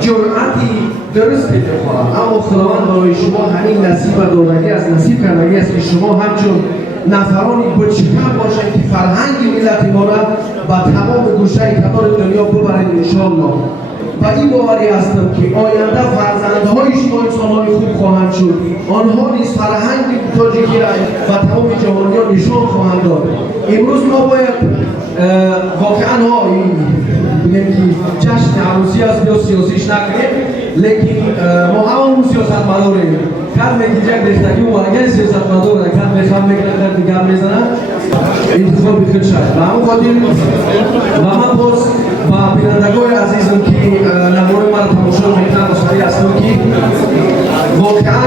جرأتی درست بخواهم اما خداوند برای شما همین نصیب و دادگی از نصیب کردگی است که شما همچون نفرانی بچکم باشند که فرهنگ ملت ما را به تمام گوشه کنار دنیا ببرید انشاءالله. و این باوری هستم که آینده فرزندهای شما انسانهای خوب خواهند شد. آنها نیز فرهنگ تاجیکی را و تمام جهانیان نشان خواهند داد. امروز ما باید واقعا بگیم که جشن عروسی است یا سیاسیش نکنیم، لیکن ما همون سیاستمداریم. کار میگیره دستگی و واقعا سیاستمدار را کار میخوام میکنه دیگر میزنه انتخاب بخیر شد. و همون خاطر و من باز با بینندگان عزیزم که نمونه مرا تماشا میکنم مصاحبه هستم که واقعا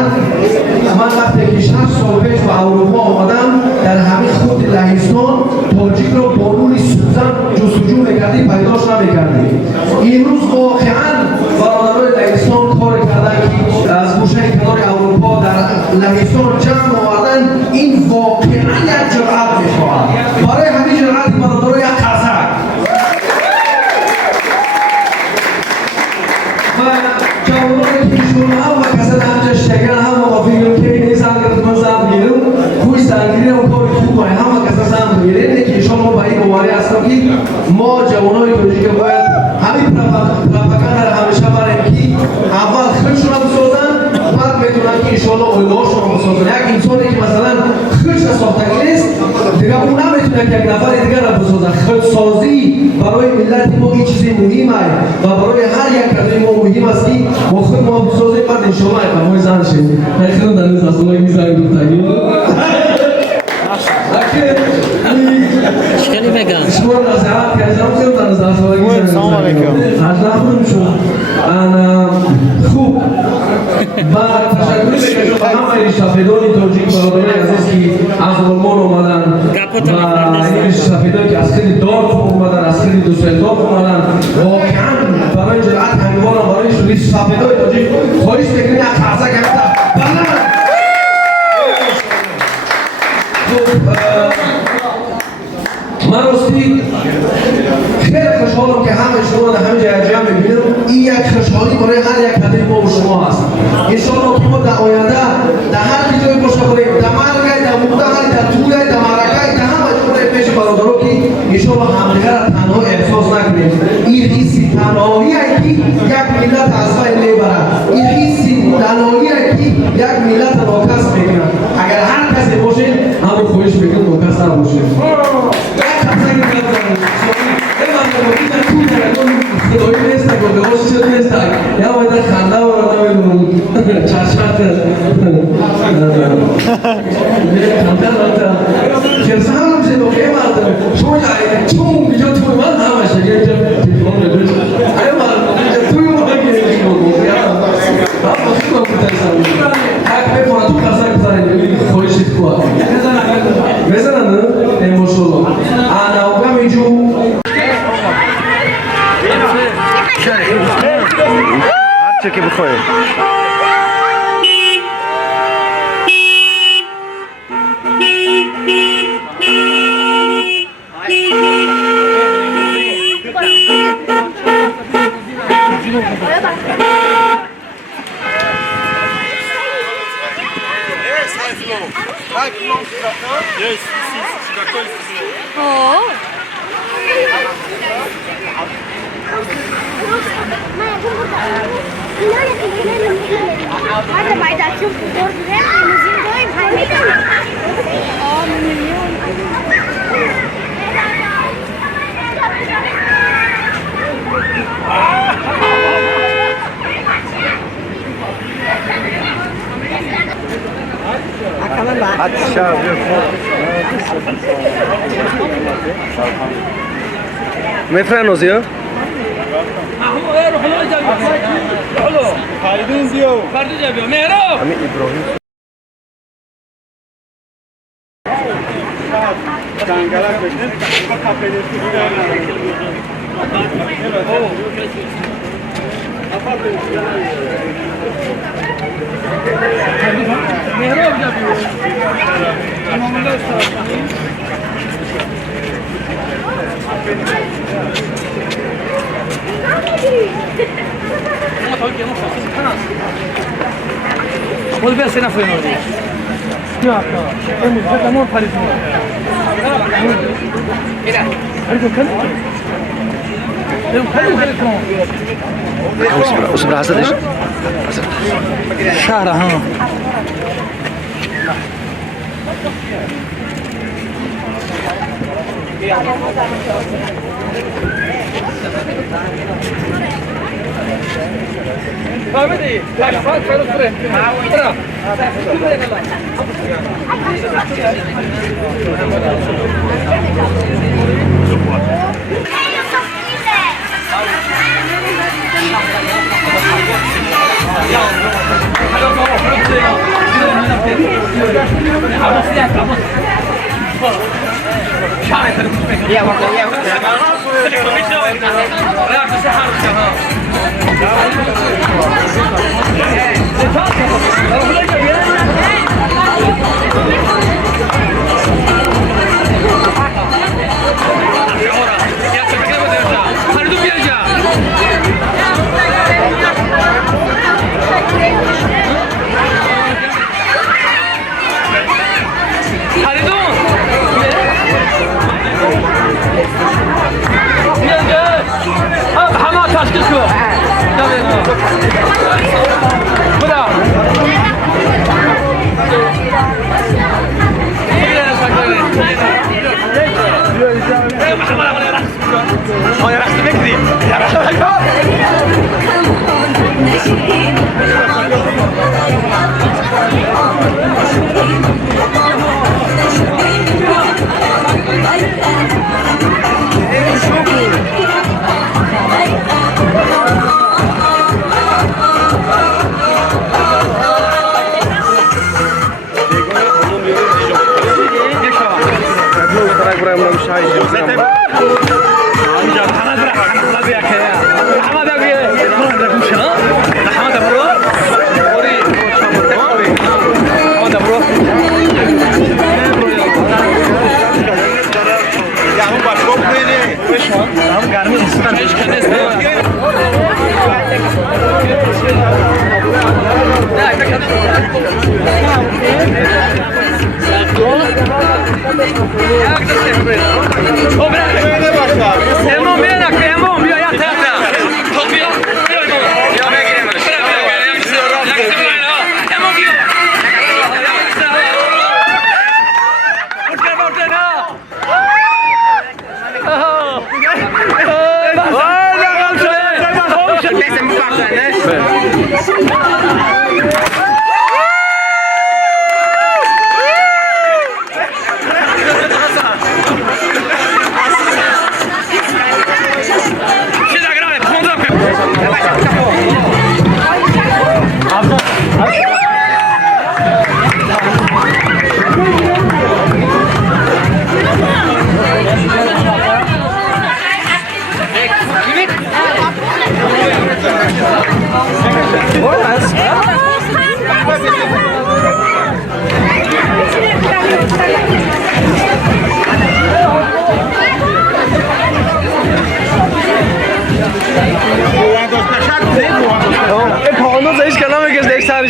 من وقتی که 6 سال پیش به اروپا آمدم در همین خود لهستان تاجیک رو با نور سوزن جستجو میکردیم پیداش نمیکردیم. امروز واقعا برادران لهستان کار کردن که از گوشه کنار اروپا در لهستان جمع آوردن. این واقعا یک جرأت میخواهد. برای همین جرأت برادران یک قرصک و جوانانی که شما هم و کسان همجا شکر هم و فیلم که نیست هم که من زم گیرم کوش سنگیری و کار خوب باید هم و کسان زم گیرم که شما با این بواری هستم که ما جوانای توجیه که باید همین پراپاگاندا را همیشه بریم که اول خودشون را بسازن بعد میتونن که انشاءالله اولادشون را بسازن. یک انسانی که مثلا خودش را ساختگی نیست دیگه اون نمیتونه که یک نفر دیگر را بسازه. خودسازی برای ملت ما این چیزی مهمه و برای هر یک کسی ما مهم است که ما خود ما بسازیم بعد انشاءالله اقدامای زن شیم. خیلی دلیل است اصلا میذاریم دوتایی اشکالی بگم شما نصیحت کردم خیلی دلیل است اصلا سلام علیکم خوب و تشکر میکنم همه شاهدان تاجیک برادران عزیز که از آلمان اومدن و این شاهدان که از خیلی دارفور اومدن از خیلی دوسلدورف اومدن. واقعا برای جرأت همیوانم برای شاهدان تاجیک خواهش میکنم یک خرسه گرفتم. من راستی خیلی خوشحالم که همه شما در همه جای جمع میبینم. این یک خوشحالی برای هر یک کدوم ما و شما هست. انشاءالله که ما در آینده در هر جای باشه کنیم، در مرگای، در مقدمای، در تویای، در مرکای، در همه جای پیش برادران که انشاءالله همدیگر را تنها احساس نکنیم. این حس تنهایی است که یک ملت از بین میبرد. این حس تنهایی است که یک ملت ناکس میکنه. اگر هر کسی باشه همون خواهش میکنه ناکس نباشه. خدایی نیست گفته باشه چه نیست یا باید خنده و را نمیدونم چشمت خنده را کرسه هم چه نوکه مردم شما چون بیجا توی من همه شکر تلفون نگوش ایا من توی ما بگیریم شما گفت یا هم بخیرم بترسم حق بفاره تو خرسک بزنید خواهشت خواه بزنن نه؟ ماشالله انا اوگم اینجو هر که بخوای هذا بعد تشوف دور غير نزيد دويم هاي مليون حتی شب مفرنوز يا همین ابراهیم خود بیا سه نفر نوردی بیا امروز تمام پاریس نور میره هرگز کن اصبر حسدش شهر ها فهمیدی؟ تکفات فرو فره برا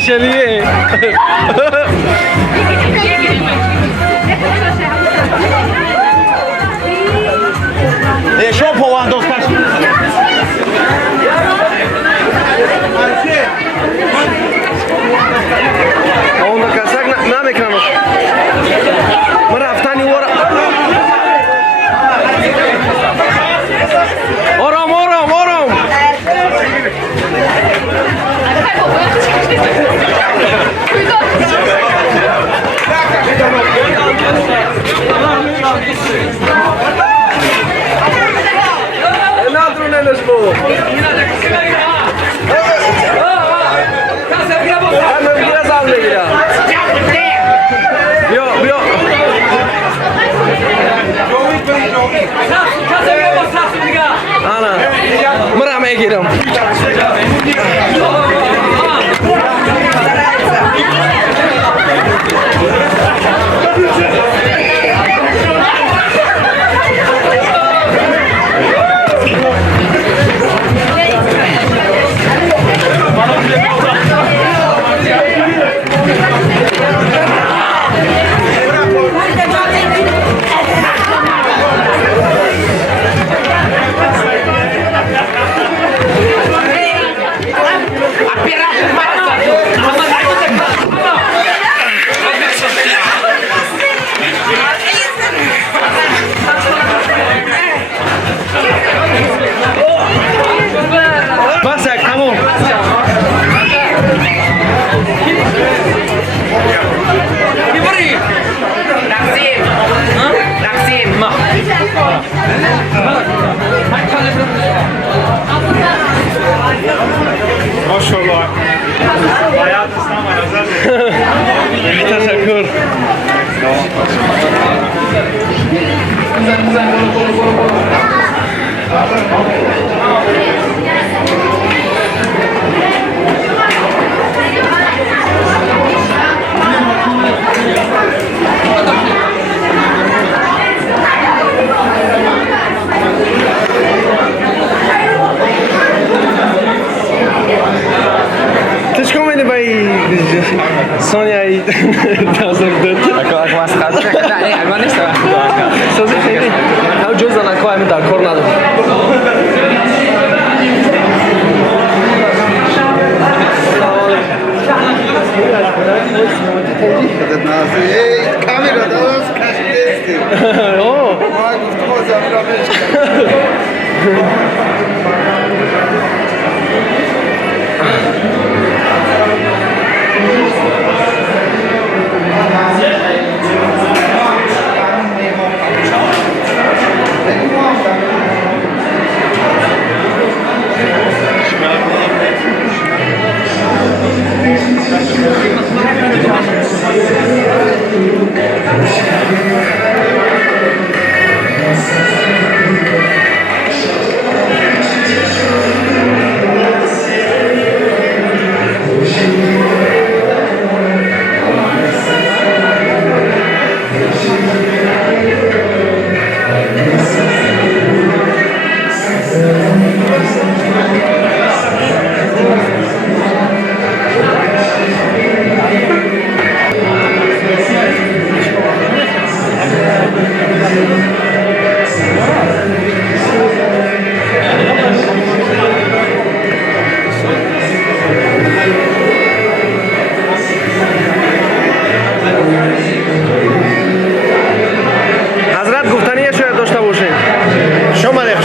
شلیه شو پوان دوست باش اون کسک نمیکنم من رفتنی آرام آرام آرام من میگیره زن میگیره بیا بیا آنا مرا میگیرم بس یک تموم کی بری؟ تقسیم ما ماشاءالله hayat İslam تشکر Тыш комени бай Соня и тазагдат. Ако вас казах, да, не, ама нищо. Сази хейли. Ам ҷоза накоем дар кор надорам. камера дарост кашидести. О. Ма гуфтум аз амира мешкам.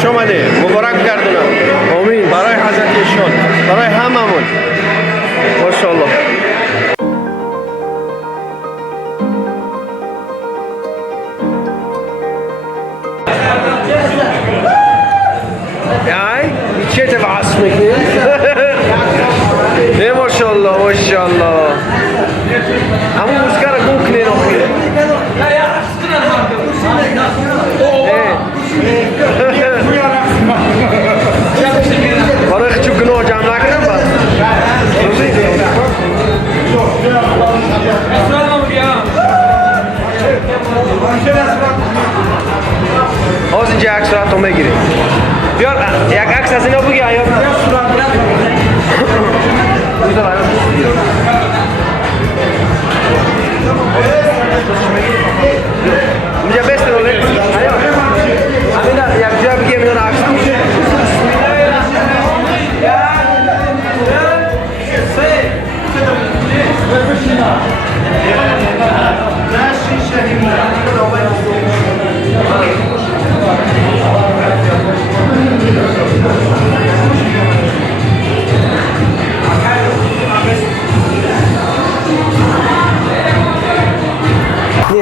شماده مبارک گردونم آمین برای حضرت ایشان برای هممون ماشاءالله یای چه تبعث میکنی؟ نه ماشاءالله ماشاءالله همون موسیقی را گم کنی نخوی برای خیلی گناه جمع نکنم با باز اینجا عکس صورت رو بگیریم بیار یک عکس از اینا بگی آیا اینجا بست روله آیا همین یک جا بگیم اینا عکس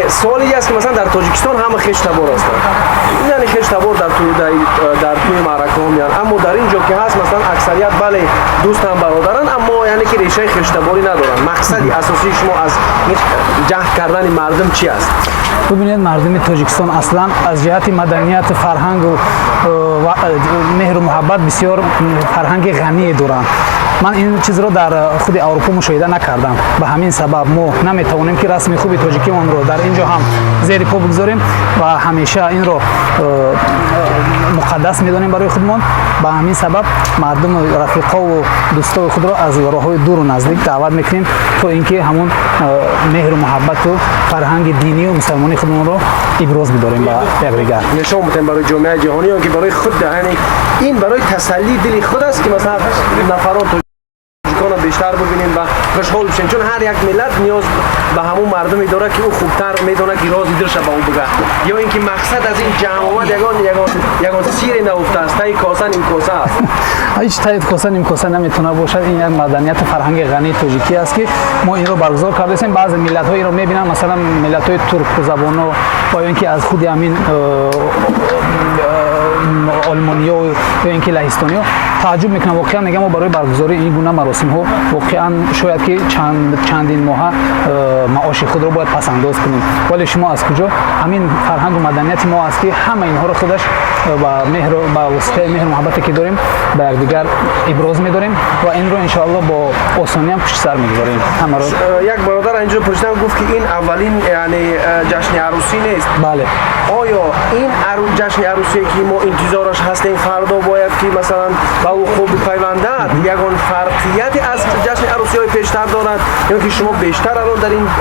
سوالی است که مثلا در تاجیکستان همه خشت تبار هستند. یعنی خشت تبار در توی معرکه ها میان، اما در اینجا که پشتیبانی ندارن. مقصد اساسی شما از این جهد کردن مردم چی است؟ ببینید مردم تاجیکستان اصلا از جهت مدنیت فرهنگ و مهر و محبت بسیار فرهنگ غنی دارند. من این چیز رو در خود اروپا مشاهده نکردم. به همین سبب ما نمیتوانیم که رسم خوب تاجیکیان رو در اینجا هم زیر پا بگذاریم و همیشه این رو مقدس میدانیم برای خودمان. به همین سبب مردم رفیقا و دوستای خود رو از راههای دور و نزدیک دعوت میکنیم تا اینکه همون مهر و محبت و فرهنگ دینی و مسلمانی خودمون رو ابراز بداریم به یکدیگر. نشون بدیم برای جامعه جهانی که برای خود یعنی این برای تسلی دل خود است که مثلا نفرات بیشتر ببینیم و خوشحال بشیم، چون هر یک ملت نیاز به همون مردمی داره که او خوبتر میدونه که رازی دلش به او بگه، یا اینکه مقصد از این جمع آمد یگان سیر نهفته است. تای کاسه نیم کاسه است. هیچ تای کاسه نیم کاسه نمیتونه باشد. این یک مدنیت فرهنگ غنی تاجیکی است که ما این رو برگزار کرده ایم. بعضی ملت ها این رو میبینن، مثلا ملت های ترک زبان ها با اینکه از خود همین آلمانیا و اینکه لهستانی ها تعجب میکنم. واقعا میگم ما برای برگزاری این گونه مراسم ها واقعا شاید که چندین ماه معاش خود رو باید پس انداز کنیم، ولی شما از کجا همین فرهنگ و مدنیت ما است که همه اینها رو خودش با مهر و با واسطه مهر و محبتی که داریم به یکدیگر ابراز می‌داریم و این رو ان شاء الله با آسانی هم پشت سر می‌گذاریم. همه رو یک برادر اینجا پرسیدم گفت که این اولین یعنی جشن عروسی نیست. بله. آیا این جشن عروسی که ما انتظارش هستیم فردا باید که مثلا با او خوب پیوندد یگان فرقیتی از جشن عروسی های پیشتر دارد، یا که شما بیشتر الان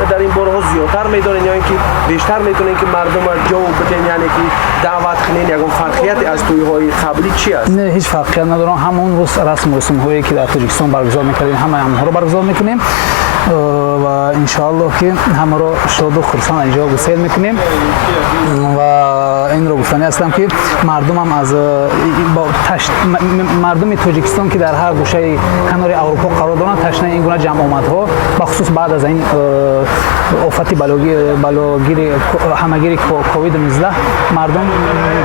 در این بارها زیادتر می‌دانید، یا اینکه بیشتر می‌تونید که مردم جو بدین، یعنی که دعوت کنین یگان فرقیتی از توی‌های قبلی چی است؟ نه هیچ فرقی نداره. همون روز رسم و رسوم‌هایی که در تاجیکستان برگزار می‌کنیم همه رو برگزار می‌کنیم و ان شاء الله که همه رو شاد و خرسان اینجا گسیل می‌کنیم و این رو گفتنی هستم که مردم هم از مردم تاجیکستان که در هر گوشه کنار اروپا قرار دارن تشنه این گونه جمع آمدها بخصوص بعد از این آفت بلاگیر همگیر کووید 19 مردم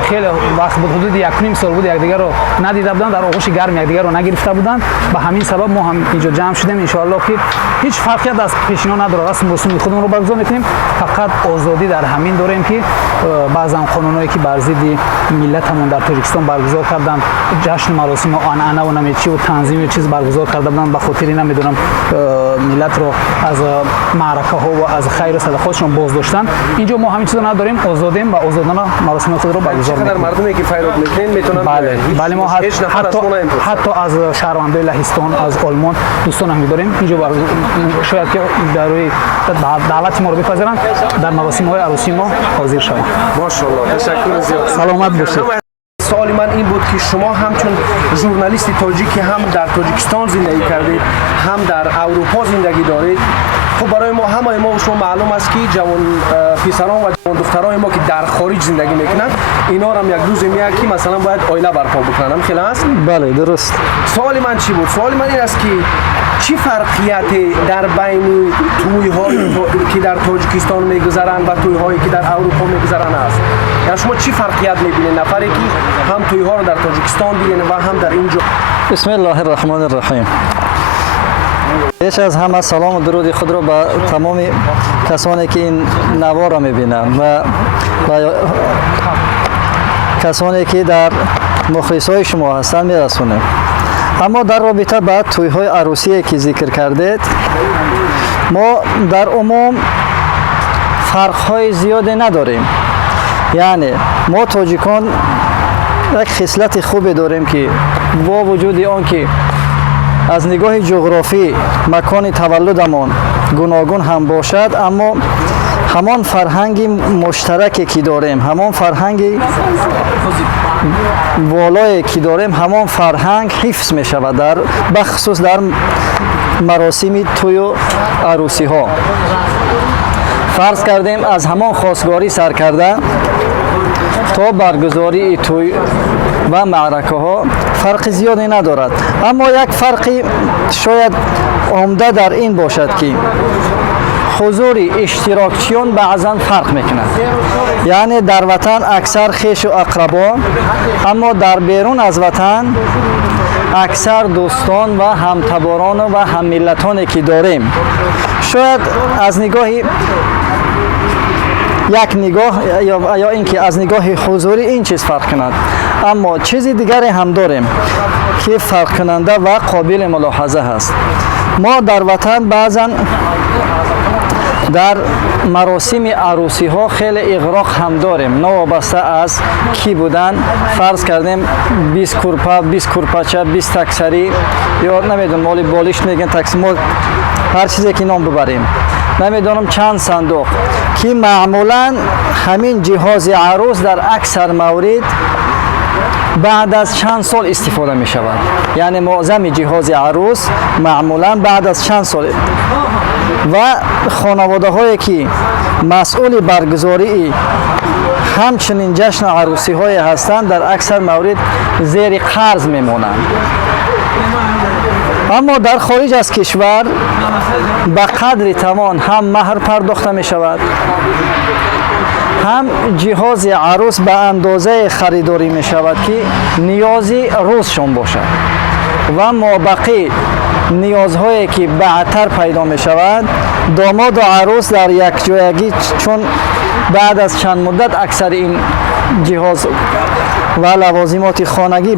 خیلی وقت بود، حدود 1.5 سال بود یکدیگر رو ندیده بودن، در آغوش گرم یکدیگر رو نگرفته بودن. به همین سبب ما هم اینجا جمع شدیم. ان شاء الله که هیچ فرقی از پیشینه نداره. رسم رسوم خودمون رو برگزار می‌کنیم، فقط آزادی در همین داریم که بعضا قانونایی که بر ضد ملتمون در تاجیکستان برگزار کردن، جشن مراسم و آنعنه و نمیچی و تنظیم چیز برگزار کرده بودن، به خاطر نمیدونم ملت رو از معرکه ها و از خیر و صدقاتشون باز داشتن. اینجا ما همین چیزا نداریم، آزادیم و آزادانه مراسم خود رو برگزار می‌کنیم. مردمی که فیروز می‌کنن میتونن بله ما حتی از شهروندان لهستان، از آلمان دوستان هم داریم اینجا شاید که در روی دعوت ما رو بپذیرن در مراسم‌های عروسی ما حاضر شوند. ماشاءالله، تشکر زیاد. سلامت باشید. سوال من این بود که شما همچون ژورنالیست تاجیکی هم در تاجیکستان زندگی کردید، هم در اروپا زندگی دارید. خب برای ما همه ما و شما معلوم است که جوان پسران و جوان دختران ما که در خارج زندگی میکنن اینا هم یک روز میاد که مثلا باید عائله برپا بکنن. خیلی است؟ بله درست. سوال من چی بود؟ سوال من این است که چی فرقیتی در بین توی‌هایی که در تاجیکستان میگذرند و توی‌هایی که در اروپا میگذرند است؟ یعنی شما چی فرقیت میبینید نفری که هم توی‌ها رو در تاجیکستان دیدن و هم در اینجا؟ بسم الله الرحمن الرحیم. پیش از همه سلام و درود خود را به تمام کسانی که این نوا را میبینند و کسانی که در مخلصای شما هستند میرسونیم. اما در رابطه با توی‌های عروسی که ذکر کردید، ما در عموم فرق‌های زیادی نداریم. یعنی ما تاجیکان یک خصلت خوبی داریم که با وجود آن که از نگاه جغرافی مکان تولدمان گوناگون هم باشد، اما همان فرهنگ مشترکی که داریم، همان فرهنگ والایی که داریم، همان فرهنگ حفظ می شود در بخصوص در مراسم توی و عروسی ها. فرض کردیم از همان خواستگاری سر کرده تا برگزاری توی و معرکه ها فرق زیادی ندارد، اما یک فرقی شاید عمده در این باشد که حضور اشتراکچیان بعضا فرق میکند. یعنی در وطن اکثر خویش و اقربا، اما در بیرون از وطن اکثر دوستان و همتباران و همملتانی که داریم شاید از نگاه یک نگاه یا اینکه از نگاه حضوری این چیز فرق کند، اما چیز دیگری هم داریم که فرق کننده و قابل ملاحظه هست. ما در وطن بعضا در مراسم عروسی ها خیلی اغراق هم داریم، نوابسته از کی بودن. فرض کردیم 20 کورپا، 20 کورپاچه، 20 تکسری یا نمیدونم مالی بالشت میگن تکسیمو، هر چیزی که نام ببریم، نمیدونم چند صندوق که معمولا همین جهاز عروس در اکثر مورد بعد از چند سال استفاده می شود. یعنی معظم جهاز عروس معمولا بعد از چند سال و خانواده هایی که مسئول برگزاری همچنین جشن عروسی های هستند در اکثر مورد زیر قرض می مانند. اما در خارج از کشور به قدر توان هم مهر پرداخته می شود، هم جهاز عروس به اندازه خریداری می شود که نیازی روزشان باشد و مابقی نیازهایی که بعدتر پیدا می شود داماد و عروس در یک جایگی، چون بعد از چند مدت اکثر این جهاز و لوازمات خانگی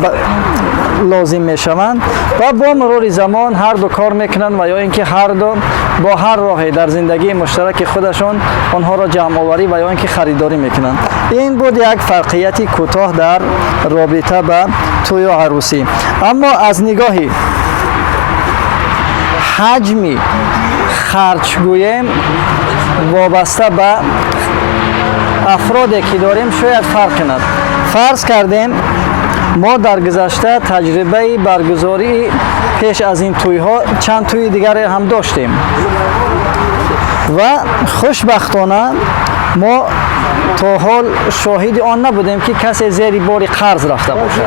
لازم می شوند و با مرور زمان هر دو کار میکنند و یا اینکه هر دو با هر راهی در زندگی مشترک خودشون آنها را جمع آوری و یا اینکه خریداری میکنند. این بود یک فرقیتی کوتاه در رابطه به توی و عروسی. اما از نگاه حجم خرج گویم وابسته به افرادی که داریم شاید فرق کند. فرض کردیم ما در گذشته تجربه برگزاری پیش از این توی ها چند توی دیگر هم داشتیم و خوشبختانه ما تا حال شاهد آن نبودیم که کسی زیر بار قرض رفته باشد.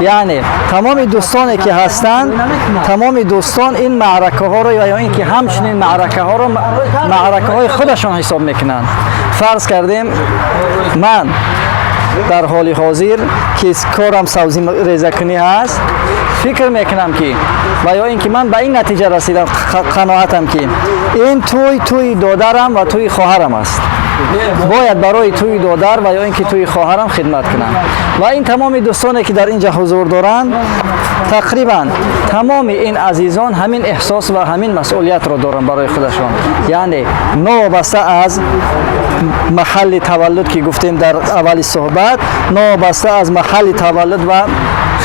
یعنی تمام دوستانی که هستند، تمام دوستان این معرکه ها را یا اینکه همچنین معرکه ها را معرکه های خودشان حساب میکنند. فرض کردیم من در حال حاضر که کارم سبزی ریزکنی هست فکر میکنم که و یا اینکه من به این نتیجه رسیدم، قناعتم که این توی دادرم و توی خواهرم است، باید برای توی دادر و یا اینکه توی خواهرم خدمت کنم و این تمام دوستانی که در اینجا حضور دارند تقریبا تمام این عزیزان همین احساس و همین مسئولیت را دارند برای خودشان. یعنی نوابسته از محل تولد که گفتیم در اول صحبت، نوابسته از محل تولد و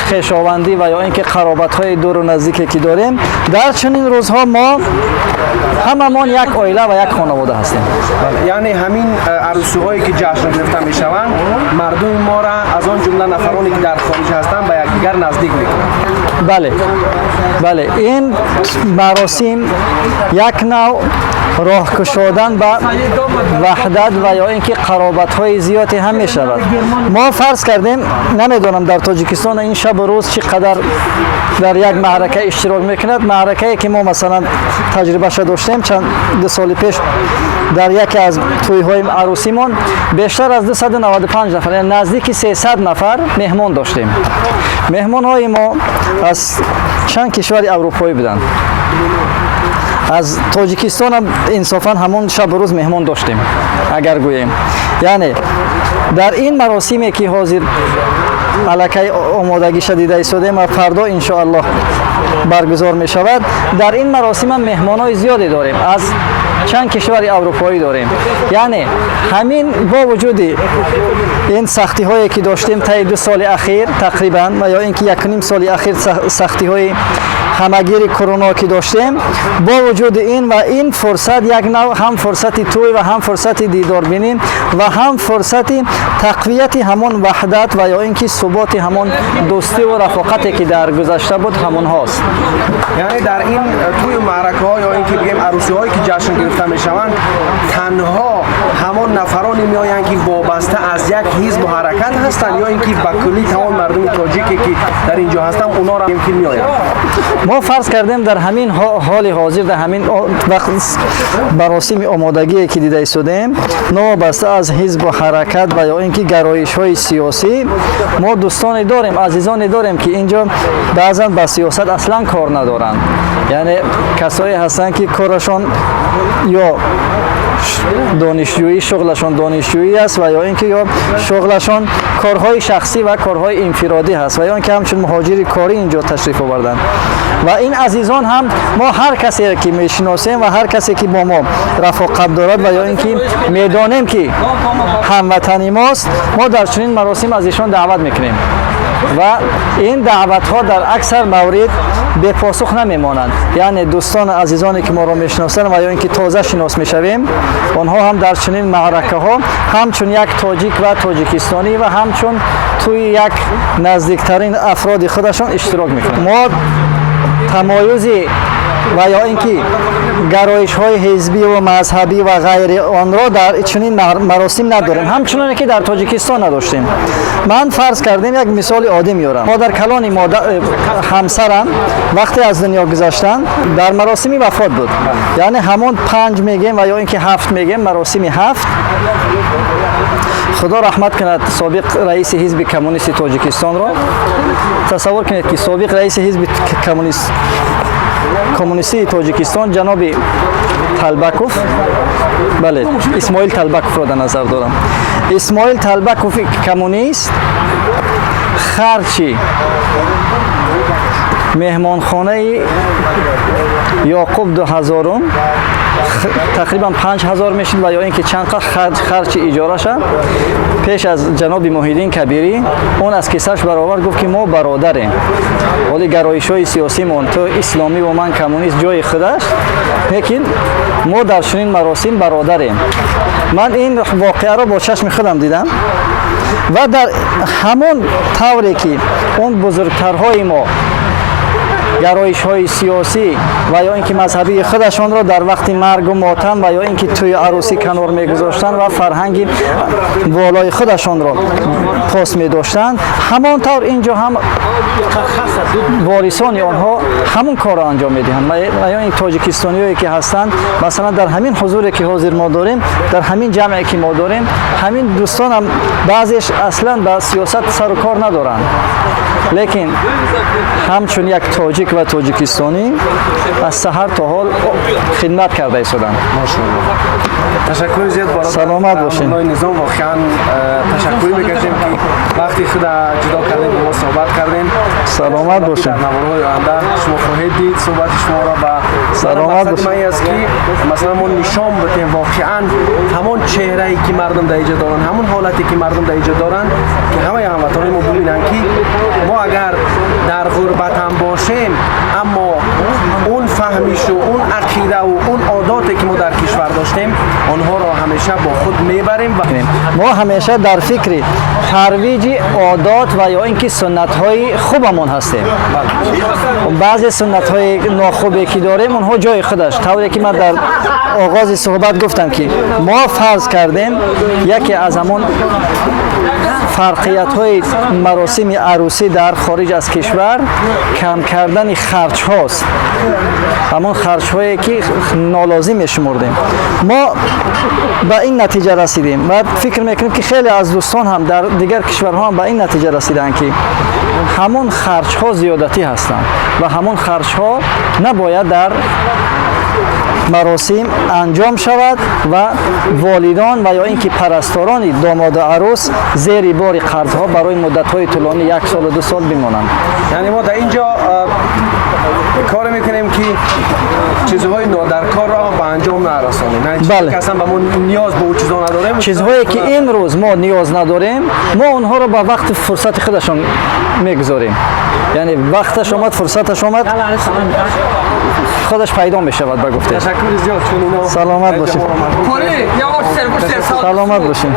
خویشاوندی و یا اینکه قرابت های دور و نزدیکی که داریم، در چنین روزها ما هممون یک عائله و یک خانواده هستیم. یعنی همین عروسی هایی که جشن گرفته می شوند مردم ما را از آن جمله نفرانی که در خارج هستند به یکدیگر نزدیک میکنند. بله این مراسم یک نوع راه کشادن به وحدت و یا اینکه قرابت های زیادی هم می شود. ما فرض کردیم نمیدونم در تاجیکستان این شب و روز چقدر در یک معرکه اشتراک میکند. معرکه‌ای که ما مثلا تجربه شده داشتیم چند دو سال پیش در یکی از توی‌های عروسیمون بیشتر از 295 نفر یعنی نزدیک 300 نفر مهمان داشتیم. مهمان‌های ما از چند کشور اروپایی بودند. از تاجیکستان هم انصافا همون شب روز مهمان داشتیم اگر گوییم. یعنی در این مراسمی که حاضر علاقه آمادگی شدیده ایستادیم و فردا ان شاء الله برگزار می شود، در این مراسم هم مهمانای زیادی داریم، از چند کشور اروپایی داریم. یعنی همین با وجود این سختی هایی که داشتیم طی 2 سال اخیر تقریبا و یا اینکه 1.5 سال اخیر سختی های همگیر کرونا که داشتیم، با وجود این و این فرصت یک نوع هم فرصت توی و هم فرصت دیدار بینیم و هم فرصت تقویت همون وحدت و یا اینکه ثبات همون دوستی و رفاقتی که در گذشته بود همون هاست. یعنی در این توی معرکه ها یا اینکه بگیم عروسی هایی که جشن گرفته می شوند تنها همون نفرانی می آیند که وابسته از یک حزب و حرکت هستند یا اینکه با کلی تمام مردم تاجیکی که در اینجا هستند اونا را یمکن می آیند؟ ما فرض کردیم در همین حال حاضر در همین وقت مراسم آمادگی که دیده ایستادیم نوابسته از حزب و حرکت و یا اینکه گرایش های سیاسی ما دوستانی داریم عزیزانی داریم که اینجا بعضا با سیاست اصلا کار ندارن یعنی کسایی هستن که کارشان یا دانشجویی شغلشان دانشجویی است و یا اینکه یا شغلشان کارهای شخصی و کارهای انفرادی هست و یا اینکه همچون مهاجر کاری اینجا تشریف آوردن و این عزیزان هم ما هر کسی که میشناسیم و هر کسی که با ما رفاقت دارد و یا اینکه میدانیم که هموطنی ماست ما در چنین مراسم از ایشان دعوت میکنیم و این دعوت ها در اکثر مورد به پاسخ نمیمانند یعنی دوستان عزیزانی که ما را میشناسن و یا اینکه تازه شناس میشویم آنها هم در چنین معرکه ها همچون یک تاجیک و تاجیکستانی و همچون توی یک نزدیکترین افراد خودشان اشتراک میکنند ما تمایزی و یا اینکه گرایش های حزبی و مذهبی و غیر آن را در چنین مراسم نداریم همچنان که در تاجیکستان نداشتیم من فرض کردیم یک مثال عادی میارم ما در کلان همسرم وقتی از دنیا گذشتن در مراسم وفات بود یعنی همون 5 میگیم و یا اینکه 7 میگیم مراسم 7 خدا رحمت کند سابق رئیس حزب کمونیست تاجیکستان را تصور کنید که سابق رئیس حزب کمونیستی تاجیکستان جناب طلبکوف بله اسماعیل طلبکوف را در نظر دارم اسماعیل طلبکوف کمونیست خرچی مهمانخانه یعقوب 2000 تقریبا 5000 میشد و یا اینکه چند خرچ اجاره شد پیش از جناب محیدین کبیری اون از کیسهش برآورد گفت که ما برادریم ولی گرایش های سیاسی من تو اسلامی و من کمونیست جای خودش لیکن ما در چنین مراسم برادریم من این واقعه را با چشم خودم دیدم و در همون طوری که اون بزرگترهای ما گرایش های سیاسی و یا اینکه مذهبی خودشان را در وقت مرگ و ماتم و یا اینکه توی عروسی کنار میگذاشتن و فرهنگ والای خودشان را پاس می داشتن همانطور اینجا هم وارثان آنها همون کار را انجام میدهند و یا این تاجیکستانیایی که هستند مثلا در همین حضوری که حاضر ما داریم در همین جمعی که ما داریم همین دوستان هم بعضیش اصلا با سیاست سر و کار ندارند لیکن همچون یک تاجیک و تاجیکستانی از سحر تا حال خدمت کرده ایستادند. تشکر زیاد بالا. سلامت باشین. نظام واقعا تشکر می‌کنیم که وقتی خود جدا کردیم با ما صحبت کردیم. سلامت باشین. نمونه‌های آینده شما خواهید دید صحبت شما را و سلامت باشین. من است که مثلا ما نشان بدیم واقعا همون چهره‌ای که مردم در اینجا دارن همون حالتی که مردم در اینجا دارن که همه هموطنان ما ببینن که ما اگر در غربت هم باشیم اما اون فهمیش و اون عقیده و اون عاداتی که ما در کشور داشتیم آنها را همیشه با خود میبریم و ما همیشه در فکر ترویج عادات و یا اینکه سنت های خوبمون هستیم بعضی سنت های ناخوبی که داریم اونها جای خودش طوری که من در آغاز صحبت گفتم که ما فرض کردیم یکی از همون فرقیت های مراسم عروسی در خارج از کشور کم کردن خرج هاست همون خرج هایی که نالازم شمردیم ما به این نتیجه رسیدیم و فکر میکنیم که خیلی از دوستان هم در دیگر کشورها هم به این نتیجه رسیدن که همون خرج ها زیادتی هستند و همون خرج ها نباید در مراسم انجام شود و والدان و یا اینکه پرستاران داماد و عروس زیر بار قرضها برای مدت‌های طولانی 1 سال و 2 سال بمانند. یعنی ما در اینجا کار میکنیم که چیزهای نادرکار را به انجام نرسانیم. بله. که اصلا به ما نیاز به اون چیزها نداریم. چیزهایی که امروز ما نیاز نداریم ما اونها را با وقت فرصت خودشون میگذاریم. یعنی وقتش آمد فرصتش آمد خودش پیدا می شود به گفته. تشکر زیاد. سلامت باشین. سلامت باشین.